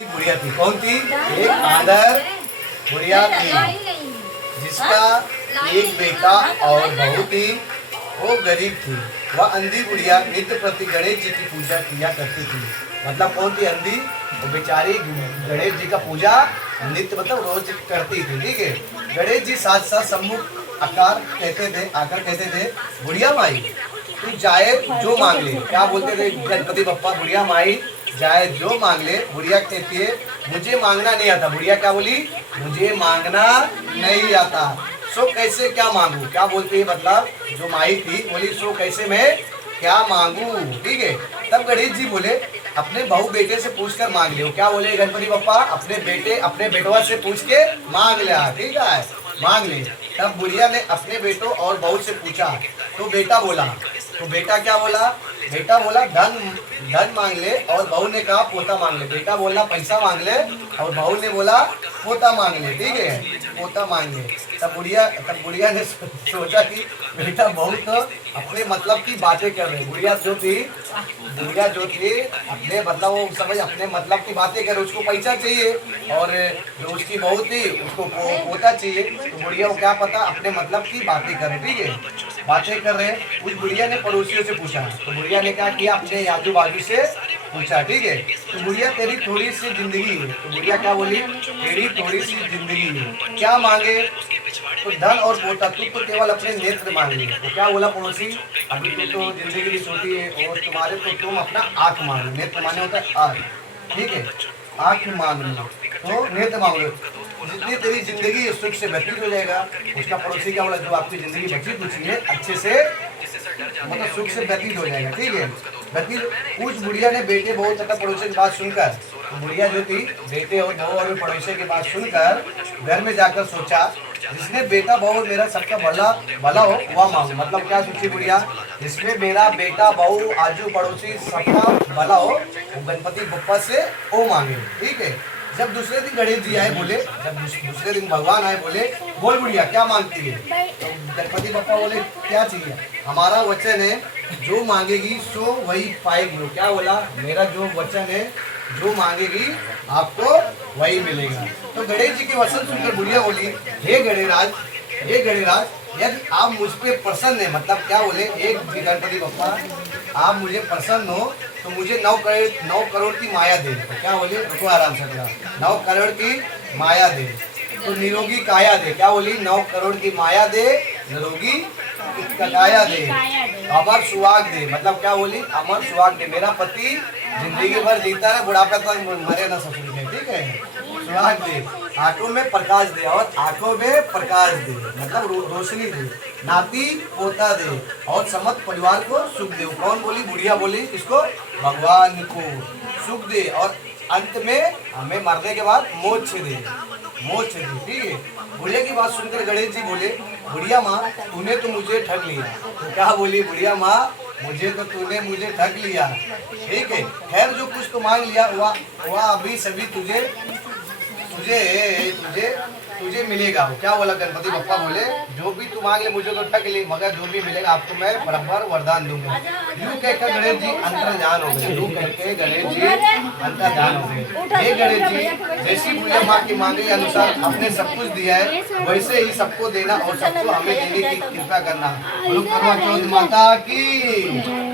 बुढ़िया थी। कौन थी? एक आंधर बुढ़िया थी जिसका एक बेटा और बहू थी। वो गरीब थी। वह अंधी बुढ़िया नित्य प्रति गणेश जी की पूजा किया करती थी। मतलब कौन थी अंधी? वो बेचारी गणेश जी का पूजा नित्य मतलब रोज करती थी। ठीक है। गणेश जी साथ साथ सम्मुख आकर कहते थे बुढ़िया माई तू चाहे जो मांग ले। क्या बोलते थे गणपति बप्पा? बुढ़िया माई चाहे जो मांग ले। बुढ़िया कहती है मुझे मांगना नहीं आता। बुढ़िया क्या बोली? मुझे मांगना नहीं आता। सो कैसे क्या मांगू? क्या बोलती है? मतलब जो माई थी बोली सो कैसे मैं क्या मांगू। ठीक है। तब गणेश जी बोले अपने बहू बेटे से पूछ कर मांग लियो। क्या बोले गणपति बप्पा? अपने बेटवा से पूछ के मांग लिया। ठीक है, मांग ले। तब बुढ़िया ने अपने बेटों और बहू से पूछा तो बेटा बोला। तो बेटा क्या बोला? बेटा बोला धन मांग ले और बहू ने कहा पोता मांग ले। बेटा बोला पैसा मांग ले और बहू ने बोला पोता मांग ले। ठीक है, पोता मांग ले। तब बुढ़िया ने सोचा कि बेटा बहू तो अपने मतलब की बातें कर रहे। बुढ़िया जो थी अपने मतलब वो समझ अपने मतलब की बातें कर रहे। उसको पैसा चाहिए और जो उसकी बहू थी उसको पोता चाहिए। तो बुढ़िया को क्या पता अपने मतलब की बातें कर रहे। ठीक है, बातें कर रहे। उस बुढ़िया ने पड़ोसियों से पूछा। तो बुढ़िया ने क्या किया? अपने आजू बाजू से पूछा। ठीक है। तो बुढ़िया तेरी थोड़ी सी जिंदगी है। तो बुढ़िया क्या बोली? तेरी थोड़ी सी जिंदगी है, क्या मांगे? तो धन और पोता। तू तो केवल अपने नेत्र मांग ले। तो क्या बोला पड़ोसी? अभी तो जिंदगी भी छोटी है और तुम्हारे तो तुम अपना आंख मांग लो। नेत्र माने होता है आंख। ठीक है, आंख मांग लो तो नेत्र मांग लो। जितनी तेरी जिंदगी सुख से व्यतीत हो जाएगा। उसका पड़ोसी क्या बोला? जो आपकी जिंदगी बची कुछ है अच्छे से मतलब सुख से व्यतीत हो जाएगा। ठीक है, व्यतीत। उस बुढ़िया ने बेटे बहू तथा पड़ोसी की बात सुनकर, तो बुढ़िया जो थी बेटे और बहू और पड़ोसी की बात सुनकर घर में जाकर सोचा जिसने बेटा बहू मेरा सबका भला हो वह मांगू। मतलब क्या सोची बुढ़िया? जिसमें मेरा बेटा बहू आजू पड़ोसी सबका भला हो वो गणपति बप्पा से वो मांगे। ठीक है। जब दूसरे दिन गणेश जी आए बोले, जब दूसरे दिन भगवान आए बोले बोल बुढ़िया क्या मांगती है? तो गणपति बप्पा बोले क्या चाहिए? हमारा वचन है जो मांगेगी सो वही पाएगी। क्या बोला? मेरा जो वचन है जो मांगेगी आपको वही मिलेगा। तो गणेश जी के वचन सुनकर बुढ़िया बोली हे गणेराज यदि आप मुझ पे प्रसन्न है। मतलब क्या बोले? एक गणपति बप्पा आप मुझे प्रसन्न हो तो मुझे 9 करोड़ की माया दे। तो क्या बोले? रुको आराम से, 9 करोड़ की माया दे तो निरोगी काया दे। क्या बोली? 9 करोड़ की माया दे, निरोगी काया दे, अमर सुहाग दे। मतलब क्या बोली? अमर सुहाग दे। मेरा पति जिंदगी भर जीता है, बुढ़ापे तक मरे ना ससुर में। ठीक है, सुहाग दे, आंखों में प्रकाश दे और आंखों में प्रकाश दे मतलब रोशनी दे, नाती पोता दे और समस्त परिवार को सुख दे। कौन बोली? बुढ़िया बोली। इसको भगवान को सुख दे और अंत में हमें मरने के बाद मोक्ष दे। ठीक है। बुढ़िया की बात सुनकर गणेश जी बोले बुढ़िया माँ तूने तो मुझे ठग लिया। तो क्या बोली बुढ़िया माँ? तूने मुझे ठग लिया। ठीक है, खैर जो कुछ तो मांग लिया वह अभी सभी तुझे तुझे मिलेगा। क्या बोला गणपति बप्पा? बोले जो भी तू मांग ले मुझे तो ठग ले, मगर जो भी मिलेगा आपको मैं बराबर वरदान दूंगा। यूं कहकर गणेश जी अंतर्ध्यान हो गए। यूं करके गणेश जी अंतर्ध्यान हो गए। हे गणेश जी जैसी बुढ़िया माँ की मांगे अनुसार आपने सब कुछ दिया है वैसे ही सबको देना और सबको हमें देने की कृपा करना। बोलो करवा चौथ माता की।